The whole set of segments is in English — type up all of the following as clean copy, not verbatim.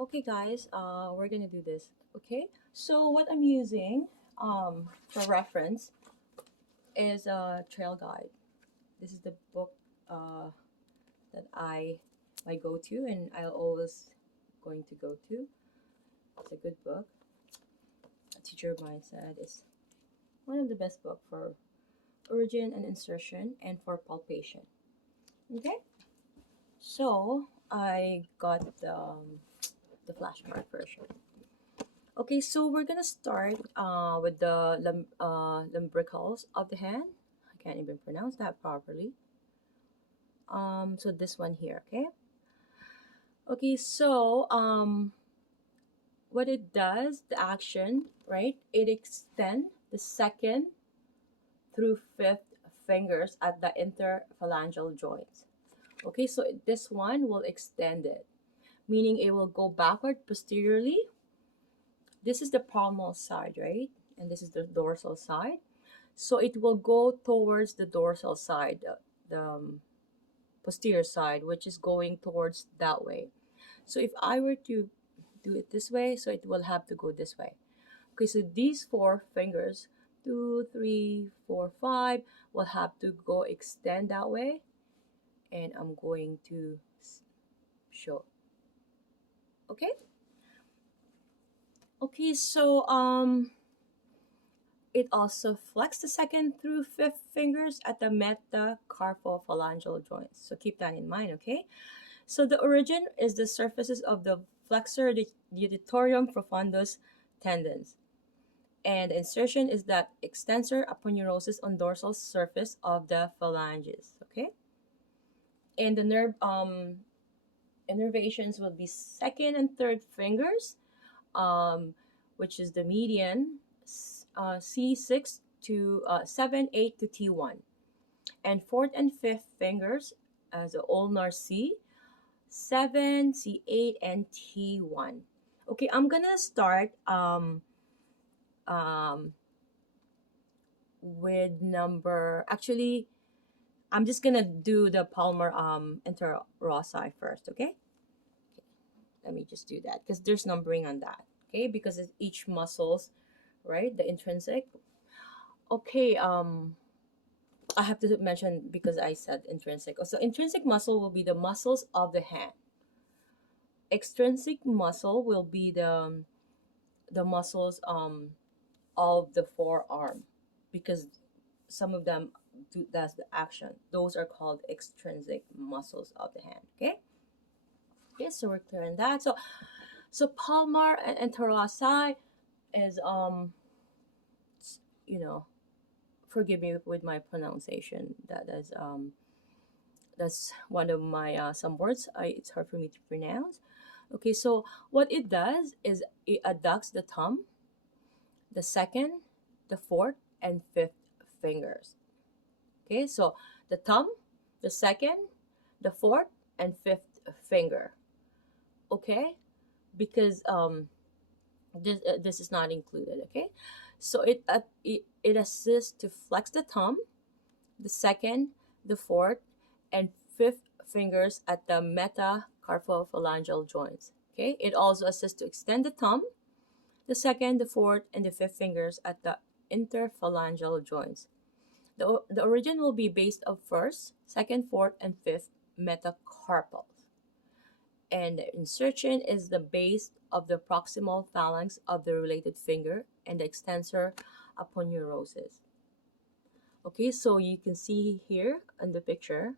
Okay, guys, we're gonna do this. Okay, so what I'm using for reference is a trail guide. This is the book uh, that I my go-to, and I'll always going to go to. It's a good book. A teacher of mine said it's one of the best book for origin and insertion and for palpation. Okay, so I got the flashcard version. Okay, so we're gonna start with the lumbricals of the hand. I can't even pronounce that properly. So this one here, okay? Okay, so what it does, the action, right? It extends the second through fifth fingers at the interphalangeal joints. Okay, so this one will extend it, meaning it will go backward posteriorly. This is the palmar side, right? And this is the dorsal side. So it will go towards the dorsal side, the posterior side, which is going towards that way. So if I were to do it this way, so it will have to go this way. Okay, so these four fingers, 2, 3, 4, 5, will have to go extend that way. And I'm going to show. Okay? Okay, so it also flexes the second through fifth fingers at the metacarpophalangeal joints. So keep that in mind, okay? So the origin is the surfaces of the flexor digitorum profundus tendons. And the insertion is that extensor aponeurosis on dorsal surface of the phalanges, okay? And the nerve innervations will be second and third fingers, um, which is the median C6 to 7, 8 to T1. And fourth and fifth fingers as the ulnar C7, C8, and T1. Okay, I'm gonna start um, with number, actually, I'm just gonna do the palmar interossi first, okay? Let me just do that because there's numbering on that, okay? Because it's each muscles, right? The intrinsic. Okay, I have to mention because I said intrinsic. So intrinsic muscle will be the muscles of the hand. Extrinsic muscle will be the muscles of the forearm, because some of them do that's the action. Those are called extrinsic muscles of the hand. Okay. Okay, so we're clear on that. So palmar and anterossi is you know forgive me with my pronunciation. That's one of my some words it's hard for me to pronounce. Okay, so what it does is it adducts the thumb, the second, the fourth, and fifth fingers. Okay, so the thumb, the second, the fourth, and fifth finger. Okay, because this is not included. Okay, so it assists to flex the thumb, the second, the fourth, and fifth fingers at the metacarpophalangeal joints. Okay, it also assists to extend the thumb, the second, the fourth, and the fifth fingers at the interphalangeal joints. The origin will be based of first, second, fourth, and fifth metacarpals. And the insertion is the base of the proximal phalanx of the related finger and the extensor aponeurosis. Okay, so you can see here in the picture,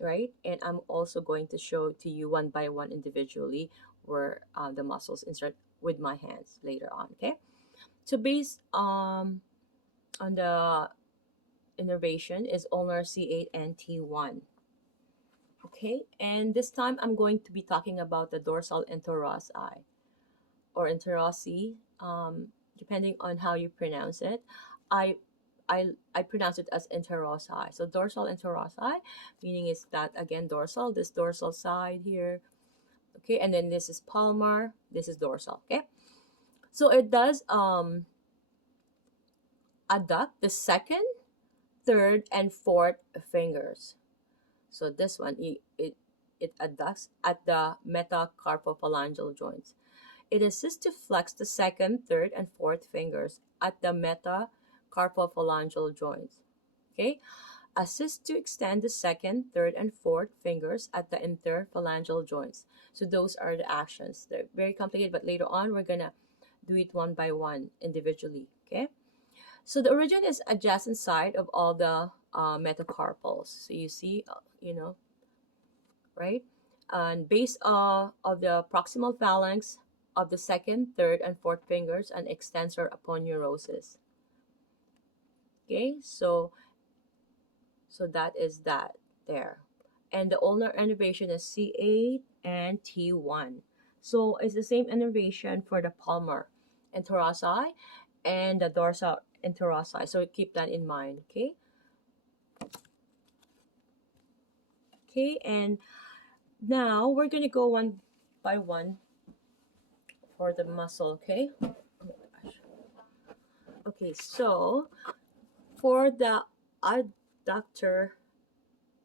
right? And I'm also going to show to you one by one individually where the muscles insert with my hands later on, okay? So based on the innervation is ulnar C8 and T1. Okay, and this time I'm going to be talking about the dorsal interossi or interossi, depending on how you pronounce it. I I pronounce it as interossi. So dorsal interossi, meaning is that again dorsal, this dorsal side here. Okay, and then this is palmar, this is dorsal. Okay, so it does adduct the second, third, and fourth fingers. So this one, it it adducts at the metacarpophalangeal joints. It assists to flex the second, third, and fourth fingers at the metacarpophalangeal joints. Okay, assists to extend the second, third, and fourth fingers at the interphalangeal joints. So those are the actions. They're very complicated, but later on we're gonna do it one by one individually. Okay. So the origin is adjacent side of all the metacarpals. So you see, right? And base of the proximal phalanx of the second, third, and fourth fingers and extensor aponeurosis. Okay, so that is that there. And the ulnar innervation is C8 and T1. So it's the same innervation for the palmar interossei and the dorsal interossei. So keep that in mind, okay? Okay, and now we're going to go one by one for the muscle, okay? Oh my gosh. Okay, so for the adductor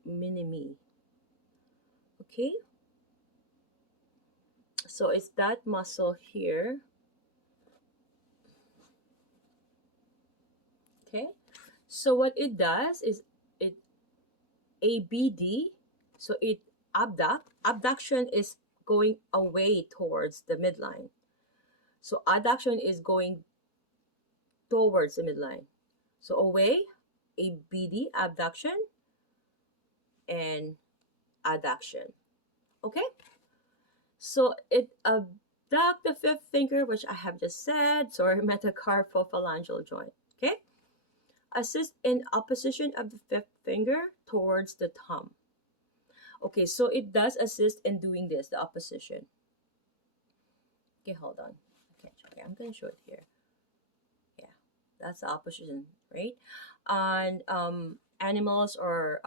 minimi, okay? So it's that muscle here, okay? So what it does is it ABD, so it abduction is going away towards the midline. So adduction is going towards the midline. So away, ABD, abduction, and adduction. Okay? So it abduct the fifth finger, which I have just said, sorry, metacarpophalangeal joint. Okay? Assist in opposition of the fifth finger towards the thumb. Okay, so it does assist in doing this, the opposition. Okay, hold on. Okay, I'm going to show it here. Yeah, that's the opposition, right? And animals or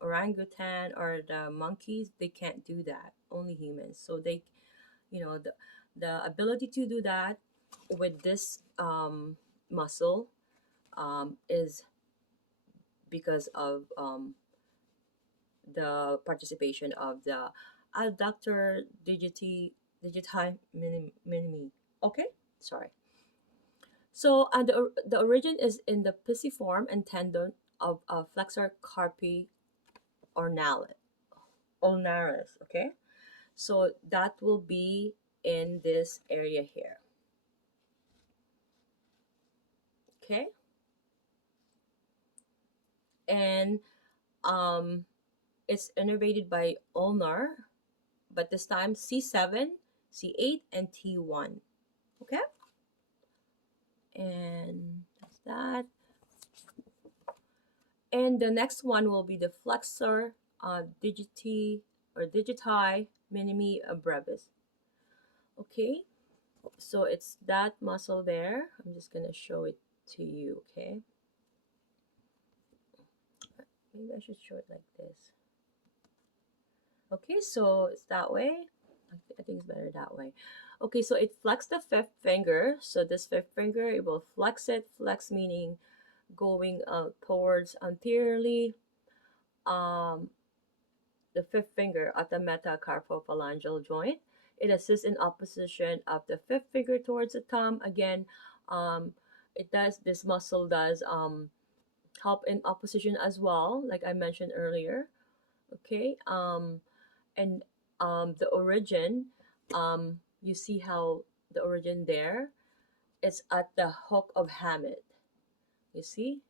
orangutan or the monkeys, they can't do that. Only humans. So they, the ability to do that with this muscle is because of the participation of the adductor digiti minimi. Okay, sorry. So and the origin is in the pisiform and tendon of flexor carpi ulnaris. Okay, so that will be in this area here. Okay, and it's innervated by ulnar, but this time C7, C8, and T1. Okay, and that's that. And the next one will be the flexor digiti minimi brevis. Okay, so it's that muscle there. I'm just gonna show it to you. Okay, maybe I should show it like this. Okay, so it's that way. I think it's better that way. Okay, so it flexes the fifth finger. So this fifth finger, it will flex it. Flex meaning going towards anteriorly. The fifth finger at the metacarpophalangeal joint. It assists in opposition of the fifth finger towards the thumb. Again, this muscle does help in opposition as well, like I mentioned earlier. Okay, and the origin, you see how the origin there, it's at the hook of Hammett. You see?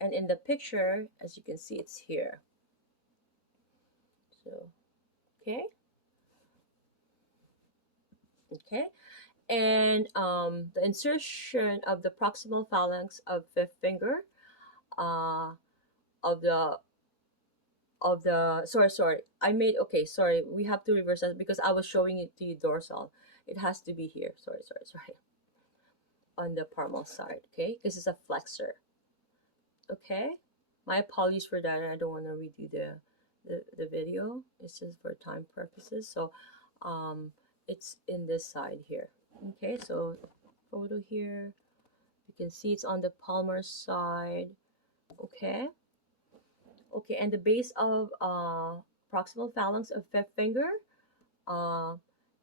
And in the picture, as you can see, it's here. So, okay. Okay. And the insertion of the proximal phalanx of fifth finger of the sorry I made okay sorry we have to reverse that because I was showing it to you dorsal. It has to be here. Sorry on the palmar side. Okay, this is a flexor. Okay, my apologies for that. I don't want to redo the video. It's just for time purposes. So it's in this side here. Okay, so photo here, You can see it's on the palmar side. Okay. Okay, and the base of proximal phalanx of fifth finger uh,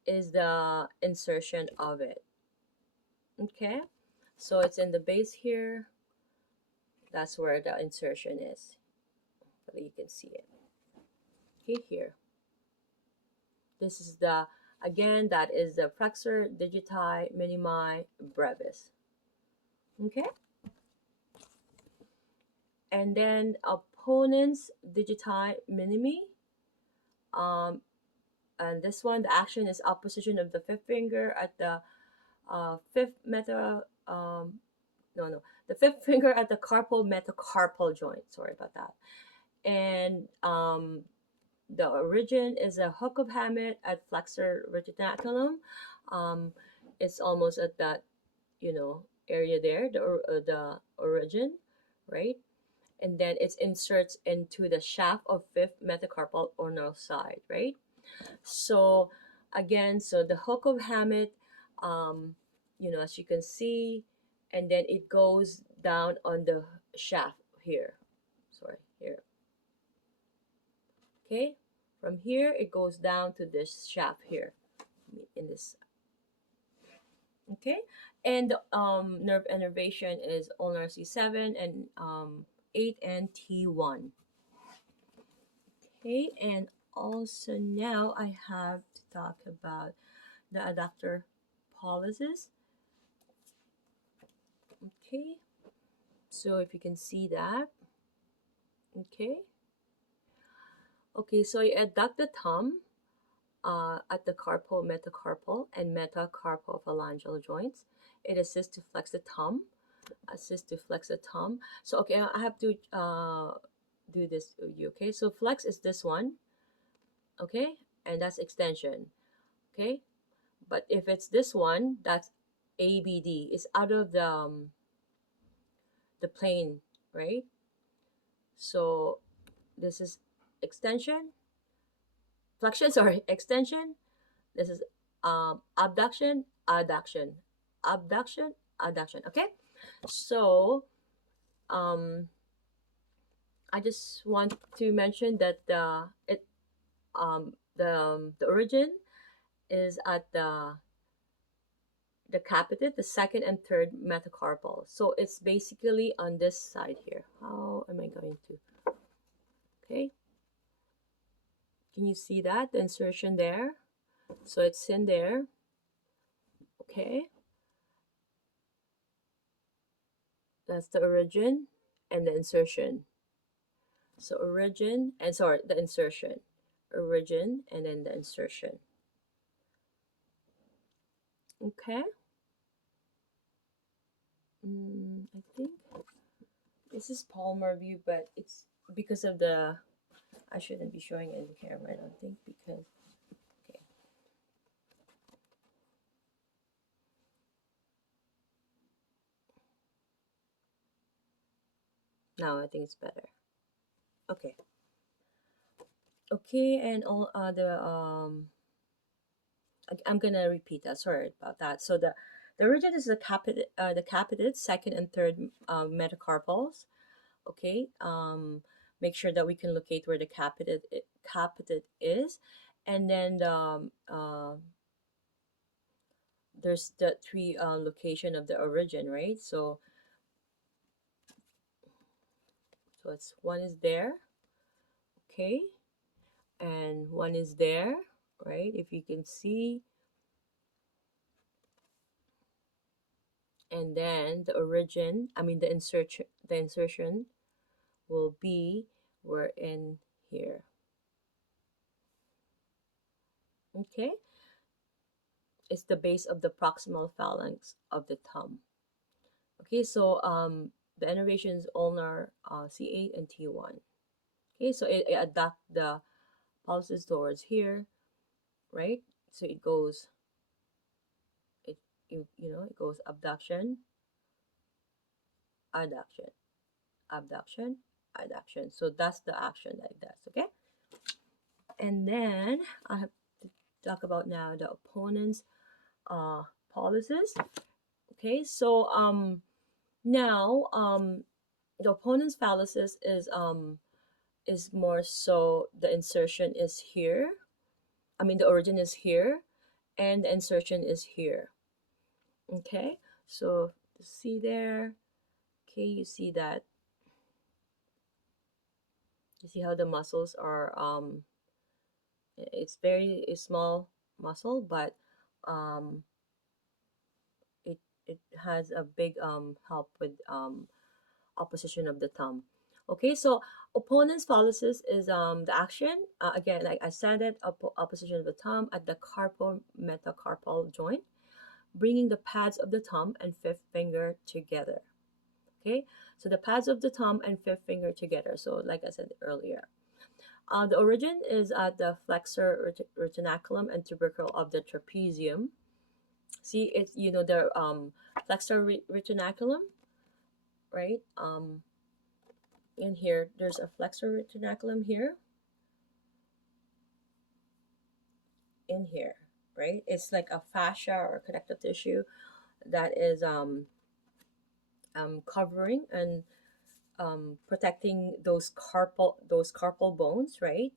is the insertion of it. Okay, so it's in the base here. That's where the insertion is. So you can see it. Okay, here. This is the, again, that is the flexor digiti minimi brevis. Okay, and then opponents digiti minimi. And this one, the action is opposition of the fifth finger at the fifth meta. No, the fifth finger at the carpal metacarpal joint. Sorry about that. And the origin is a hook of Hammett at flexor retinaculum. It's almost at that, area there, the origin, right? And then it inserts into the shaft of fifth metacarpal ulnar side, right? So again, so the hook of Hammett, as you can see, and then it goes down on the shaft here. Sorry, here. Okay, from here it goes down to this shaft here, in this. Okay, and nerve innervation is ulnar C7 and 8 and T1. Okay, and also now I have to talk about the adductor pollicis. Okay, so if you can see that. Okay, so you adduct the thumb at the carpal metacarpal and metacarpophalangeal joints. It assists to flex the thumb. So okay, I have to do this with you. Okay, so flex is this one. Okay, and that's extension. Okay, but if it's this one, that's ABD. It's out of the plane, right? So this is extension, flexion, sorry, extension. This is abduction, adduction, abduction, adduction. Okay, so I just want to mention that the origin is at the capitate, the second and third metacarpal. So it's basically on this side here. How am I going to? Okay, can you see that, the insertion there? So it's in there. Okay, that's the origin and the insertion. So origin and, sorry, the insertion, origin and then the insertion. Okay, I think this is palmar view, but it's because of the, I shouldn't be showing it in the camera, I don't think, because, okay. Now I think it's better. Okay. Okay, and all I'm gonna repeat that. Sorry about that. So the origin is the capitate, second and third metacarpals. Okay. Make sure that we can locate where the capitate is, and then there's the three location of the origin, right? So it's one is there, okay, and one is there, right? If you can see, and then the origin, I mean the insertion will be, we're in here. Okay, it's the base of the proximal phalanx of the thumb. Okay, so the innervation is ulnar C8 and T1. Okay, so it adduct the pulses towards here, right? So it goes, it goes abduction, adduction, abduction, adduction. So that's the action that it does. Okay, and then I have to talk about now the opponent's pollicis. Okay, so Now, the opponent's fallacies is more so the insertion is here. I mean, the origin is here, and the insertion is here. Okay, so see there. Okay, you see that. You see how the muscles are. It's very a small muscle, but um, it has a big help with opposition of the thumb. Okay, so opponent's fallacies is the action. Again, like I said it, opposition of the thumb at the carpal metacarpal joint, bringing the pads of the thumb and fifth finger together. Okay, so the pads of the thumb and fifth finger together. So like I said earlier, the origin is at the flexor retinaculum and tubercle of the trapezium. See, it's the flexor retinaculum, right? In here, there's a flexor retinaculum here, in here, right? It's like a fascia or connective tissue that is covering and protecting those carpal bones, right?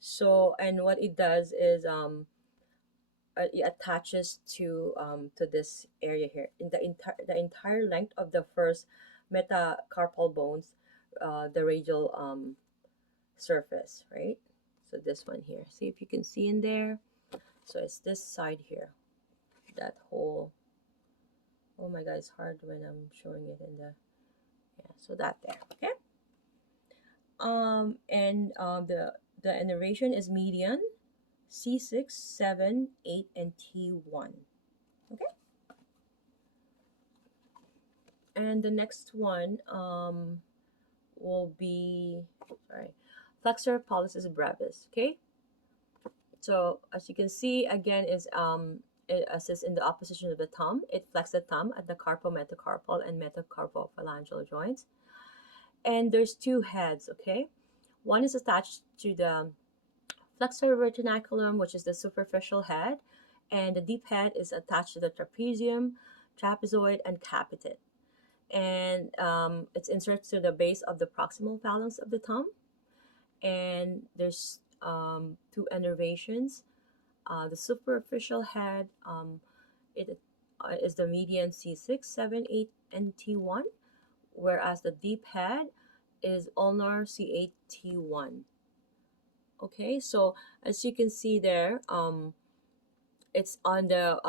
So, and what it does is it attaches to this area here in the entire length of the first metacarpal bones, the radial surface, right? So this one here, see if you can see in there. So it's this side here, that whole. Oh my god, it's hard when I'm showing it in the. Yeah, so that there, okay. And the innervation is median, C6, 7, 8, and T1. Okay. And the next one will be, sorry, flexor pollicis brevis. Okay. So as you can see, again, is it assists in the opposition of the thumb. It flexes the thumb at the carpometacarpal and metacarpophalangeal joints. And there's two heads, okay? One is attached to the flexor retinaculum, which is the superficial head, and the deep head is attached to the trapezium, trapezoid, and capitate. And it's inserted to the base of the proximal phalanx of the thumb. And there's two innervations. The superficial head, it is the median C6, 7, 8, and T1, whereas the deep head is ulnar C8, T1. Okay, so as you can see there, it's on the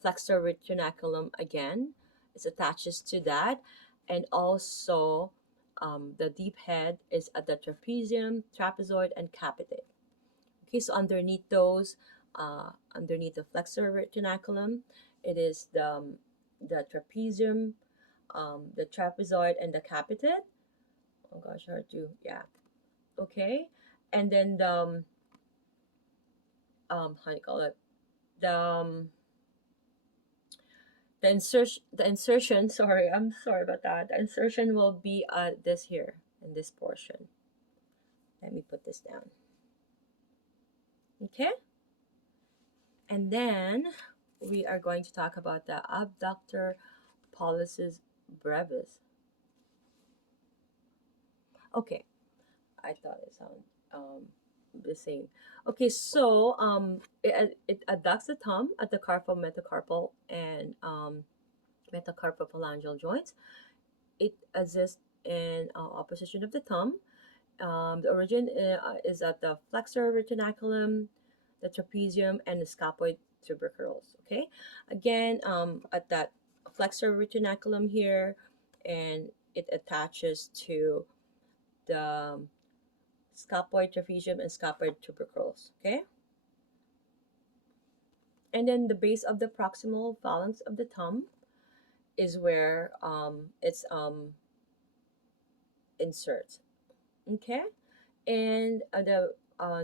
flexor retinaculum again. It attaches to that, and also the deep head is at the trapezium, trapezoid, and capitate. Okay, so underneath those, underneath the flexor retinaculum, it is the trapezium, the trapezoid, and the capitate. Oh gosh, hard to, yeah. Okay, and then how do you call it, the the insertion, sorry, I'm sorry about that. The insertion will be this here in this portion. Let me put this down. Okay, and then we are going to talk about the abductor pollicis brevis. Okay, I thought it sounded the same. Okay, so it adducts the thumb at the carpometacarpal and metacarpophalangeal joints. It exists in opposition of the thumb. The origin is at the flexor retinaculum, the trapezium, and the scaphoid tubercles. Okay, again, at that flexor retinaculum here, and it attaches to the scaphoid trapezium and scaphoid tubercles. Okay, and then the base of the proximal phalanx of the thumb is where it's inserts. Okay, and the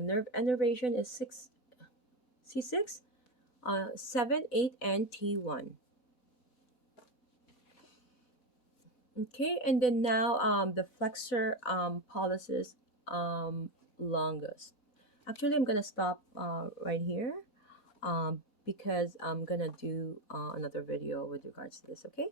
nerve innervation is C6, 7, 8, and T1. Okay, and then now the flexor pollicis longus. Actually, I'm gonna stop right here because I'm gonna do another video with regards to this. Okay.